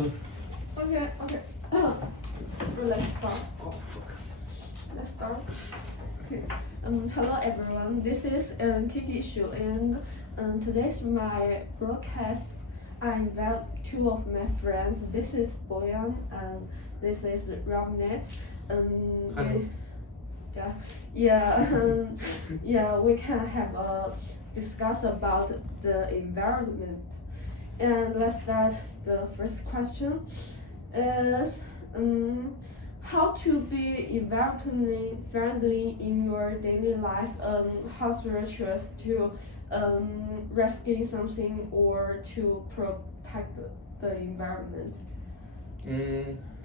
Okay. Let's start. Oh fuck. Let's start. Okay. Hello everyone. This is Kiki Shu, and today's my broadcast. I invite two of my friends. This is Boyan and this is Ramnet. Hello. We can have a discuss about the environment. And let's start. The first question is how to be environmentally friendly in your daily life. How should you choose to rescue something or to protect the environment?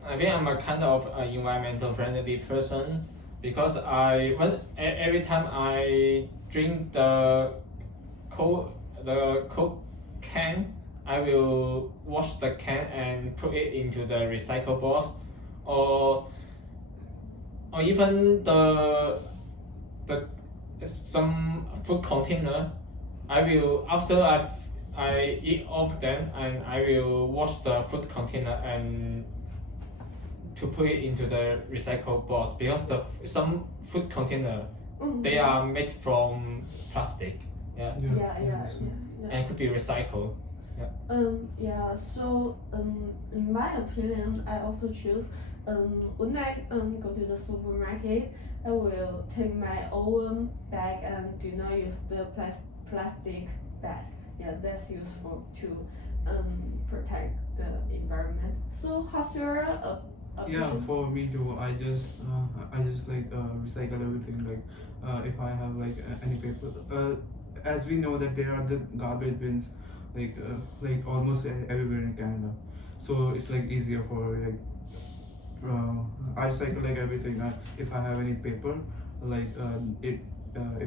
I think I'm a kind of environmental friendly person because every time I drink the Coke can, I will wash the can and put it into the recycle box, or even the some food container. I will after I eat off them, and I will wash the food container and to put it into the recycle box, because some food container they are made from plastic. Yeah. And could be recycled. So in my opinion, I also choose when I go to the supermarket, I will take my own bag and do not use the plastic bag. Yeah, that's useful to protect the environment. So how's your Yeah, for me too. I just like recycle everything. Like if I have like any paper. As we know that there are the garbage bins like almost everywhere in Canada, so it's like easier for like I cycle like everything. If I have any paper, like if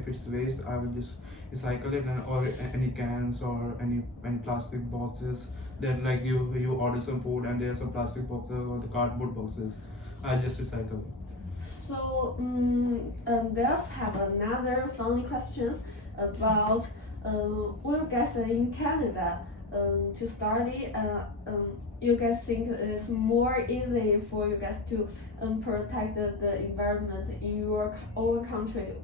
it's waste, I will just recycle it, or any cans or any plastic boxes. Then like you order some food and there are some plastic boxes or the cardboard boxes, I just recycle it. So let's have another funny questions about what you guys in Canada to study. You guys think it's more easy for you guys to protect the environment in your own country?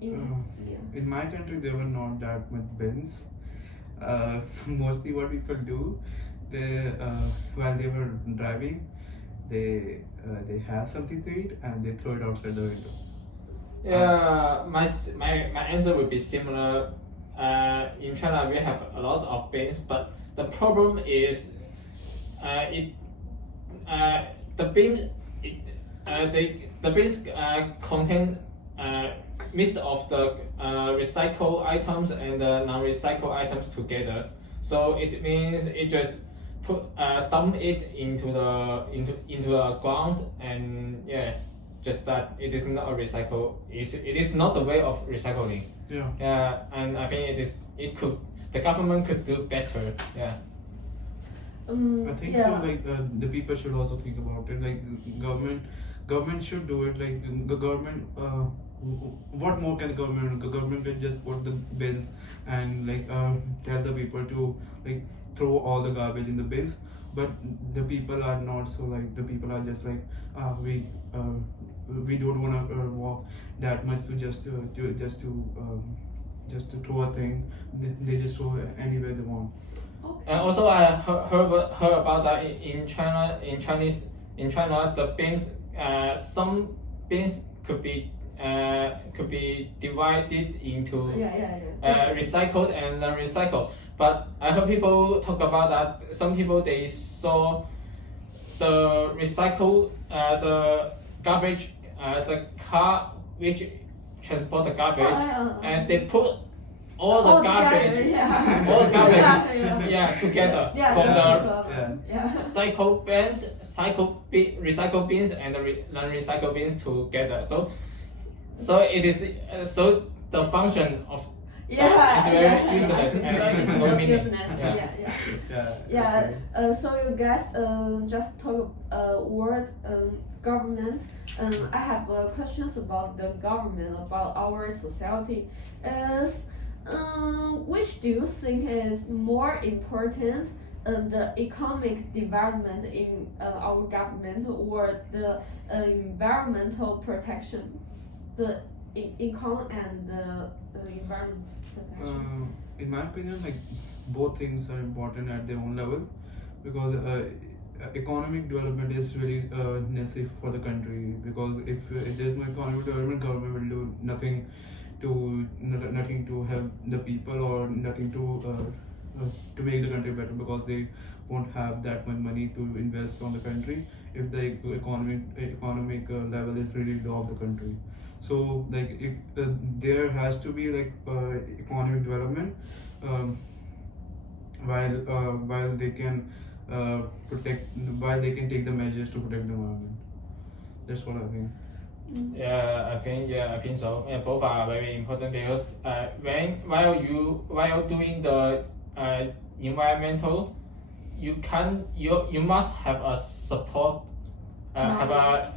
In my country, there were not that much bins. Mostly, what people do, they while they were driving, they have something to eat and they throw it outside the window. Yeah, my answer would be similar. In China, we have a lot of bins, but the problem is, the bins contain mix of the recycled items and the non-recycled items together. So it means it just dump it into the ground, and just that it is not a recycle. It is not the way of recycling. Yeah. And I think the government could do better. Yeah. I think so. Like the people should also think about it. Like the government should do it. Like the government. What more can the government? The government can just put the bins and like tell the people to like throw all the garbage in the bins. But the people are not so, like the people are just like we don't want to walk that much to just to throw a thing. They just throw it anywhere they want. Okay. And also, I heard about that in China. In China, the bins, some bins could be divided into recycled and non-recycled. But I heard people talk about that. Some people, they saw the recycle, the garbage, the car which transport the garbage, and they put all the garbage together from the recycle bins and the non-recycle bins together. So it is the function of is very useless and it is no meaning. So you guys just talk word government. I have questions about the government, about our society. Which do you think is more important the economic development in our government or the environmental protection, the econ and the environment protection. In my opinion, like both things are important at their own level, because economic development is really necessary for the country, because if there's no economic development, government will do nothing to help the people, or nothing to make the country better, because they won't have that much money to invest on the country if the economic level is really low of the country. So like if, there has to be like economic development, um, while they can while they can take the measures to protect the environment. That's what I think. I think so. Yeah, both are very important because while doing the environmental, you must have a support. Have a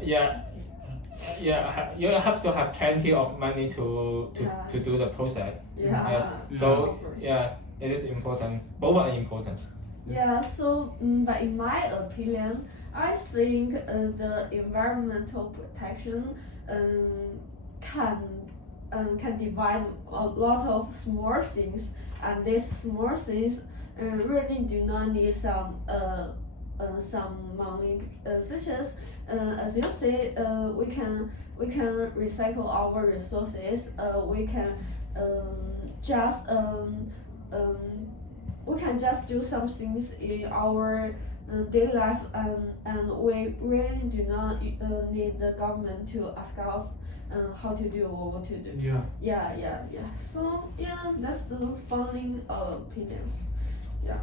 you have to have plenty of money to do the process. Yeah. Yes. So yeah, it is important. Both are important. Yeah, so but in my opinion, I think the environmental protection can can divide a lot of small things, and these small things really do not need some money, such as you say, we can recycle our resources. We can just we can just do some things in our daily life, and we really do not need the government to ask us how to do or what to do. Yeah. So yeah, that's the founding opinions. Yeah.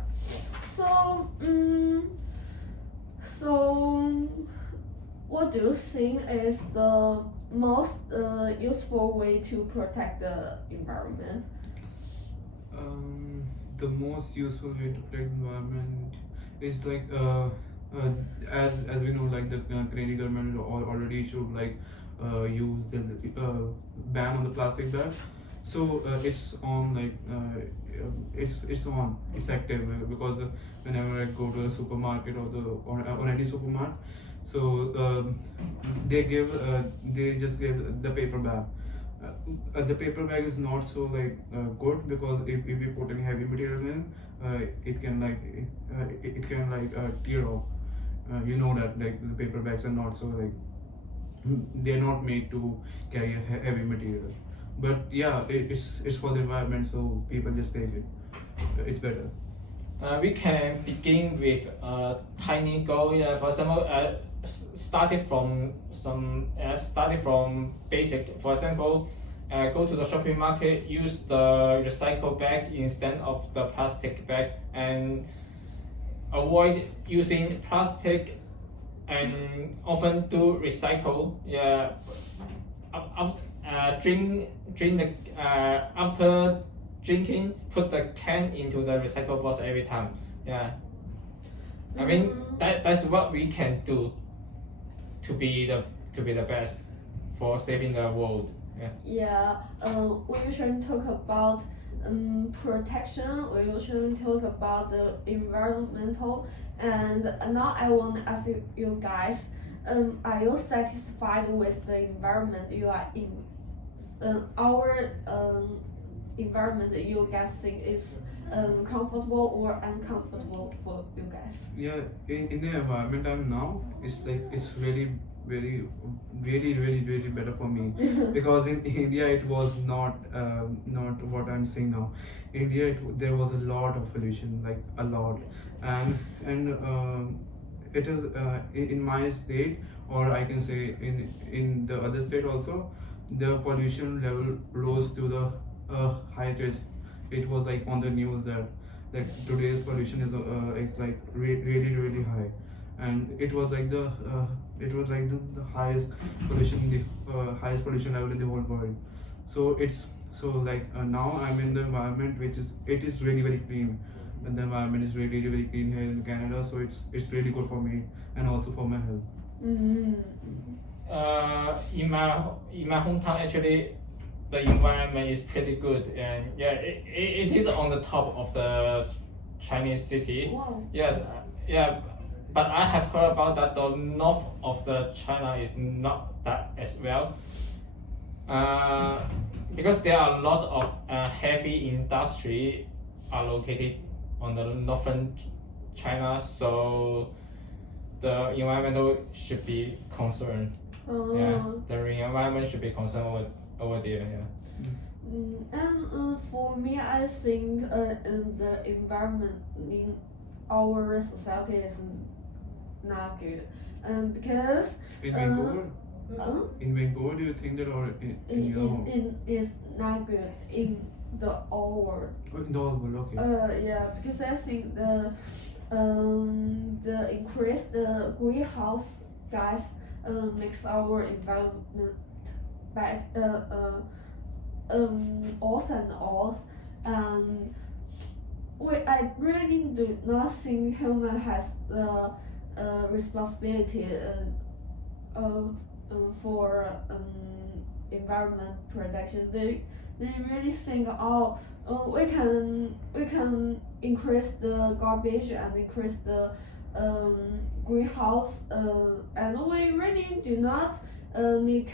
So so what do you think is the most useful way to protect the environment? The most useful way to protect the environment is like as we know, like the Canadian government already issued like use the ban on the plastic bags. So it's on, like it's active, because whenever I go to a supermarket or any supermarket, so they just give the paper bag. The paper bag is not so like good, because if we put any heavy material in, it can tear off. You know that like the paper bags are not so like they're not made to carry a heavy material. But yeah, it's for the environment, so people just take it. It's better. We can begin with a tiny goal. For example, started from basic. For example, go to the shopping market, use the recycle bag instead of the plastic bag, and avoid using plastic, and often do recycle. Yeah, drink the after drinking, put the can into the recycle box every time. Yeah, I mean that's what we can do to be the best for saving the world. Yeah, we usually talk about protection. We usually talk about the environmental, and now I want to ask you guys, are you satisfied with the environment you are in? Our environment you guys think is comfortable or uncomfortable for you guys? Yeah, in the environment I'm now, it's like it's really better for me, because in India it was not what I'm saying now. India, there was a lot of pollution, like a lot, and it is in my state, or I can say in the other state also, the pollution level rose to the high risk. It was like on the news that like today's pollution is like really high, and it was like the highest highest pollution level in the whole world. So like now I'm in the environment it is really very clean, and the environment is really very clean here in Canada. So it's really good for me and also for my health. Mm-hmm. In my hometown, actually, the environment is pretty good, and yeah, it is on the top of the Chinese city. Wow. Yes, yeah, but I have heard about that the north of the China is not that as well. Because there are a lot of heavy industry are located on the northern China, so the environmental should be concerned. Yeah, the environment should be concerned over there. Yeah. And for me, I think the environment in our society is not good, because In Vancouver? uh, In Vancouver, do you think that, or in your home? it's not good in the whole world. Oh, in the whole world, okay. Yeah, because I think the increase the greenhouse gas makes our environment bad off and off, and I really do not think human has the responsibility for environment protection. They really think, we can increase the garbage and increase the greenhouse, and we really do not need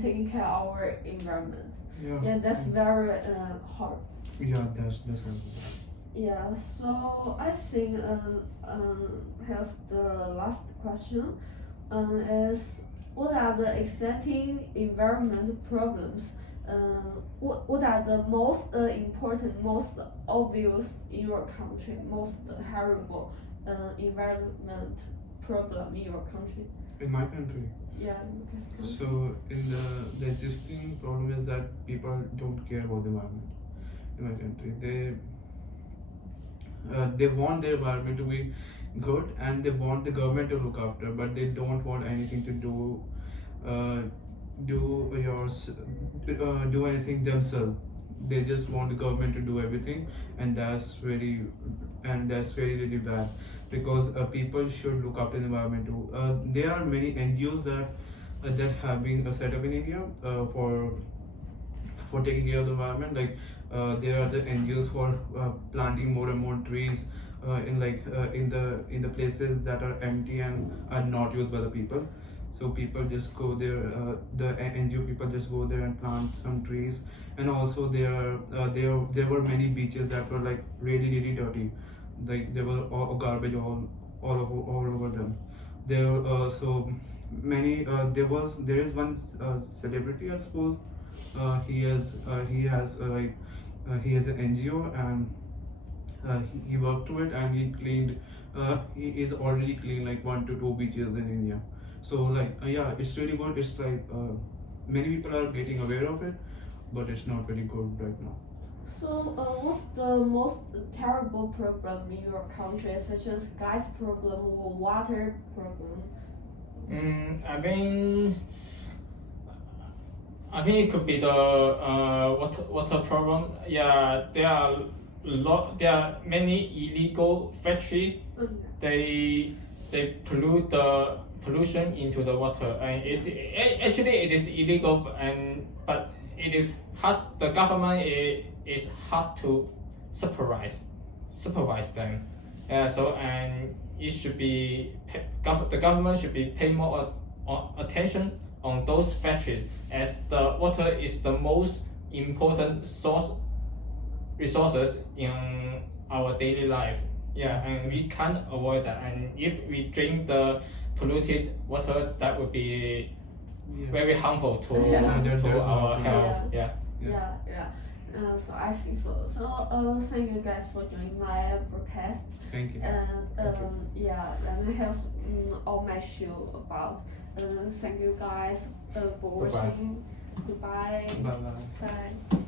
taking care of our environment. Yeah, that's very hard. Yeah, that's hard. Yeah, so I think here's the last question, is what are the existing environment problems? What are the most important, most obvious in your country, most horrible environment problem in your country? In my country. Yeah, because So in the existing problem is that people don't care about the environment in my country. They want their environment to be good, and they want the government to look after, but they don't want anything to do anything themselves. They just want the government to do everything, and that's really really bad, because people should look after the environment too. There are many NGOs that have been set up in India for taking care of the environment. Like there are the NGOs for planting more and more trees in the places that are empty and are not used by the people. So people just go there. The NGO people just go there and plant some trees. And also there were many beaches that were like really dirty. Like there were all garbage all over them. There so many. There is one celebrity, I suppose. He has an NGO, and he worked to it, and he cleaned. He is already cleaned like 1 to 2 beaches in India. So yeah, it's really good. It's like many people are getting aware of it, but it's not very good right now. So, what's the most terrible problem in your country, such as gas problem or water problem? I think it could be the water problem. Yeah, there are many illegal factories. They pollute the pollution into the water, and it is illegal, but it is hard. The government is hard to supervise them. So and it should be the government should be paying more attention on those factories, as the water is the most important resources in our daily life. Yeah, and we can't avoid that. And if we drink the polluted water, that would be very harmful to our health. Yeah. So I think so. So thank you guys for joining my broadcast. Thank you. And and here's all my show about. Thank you guys for watching. Goodbye. Bye. Bye.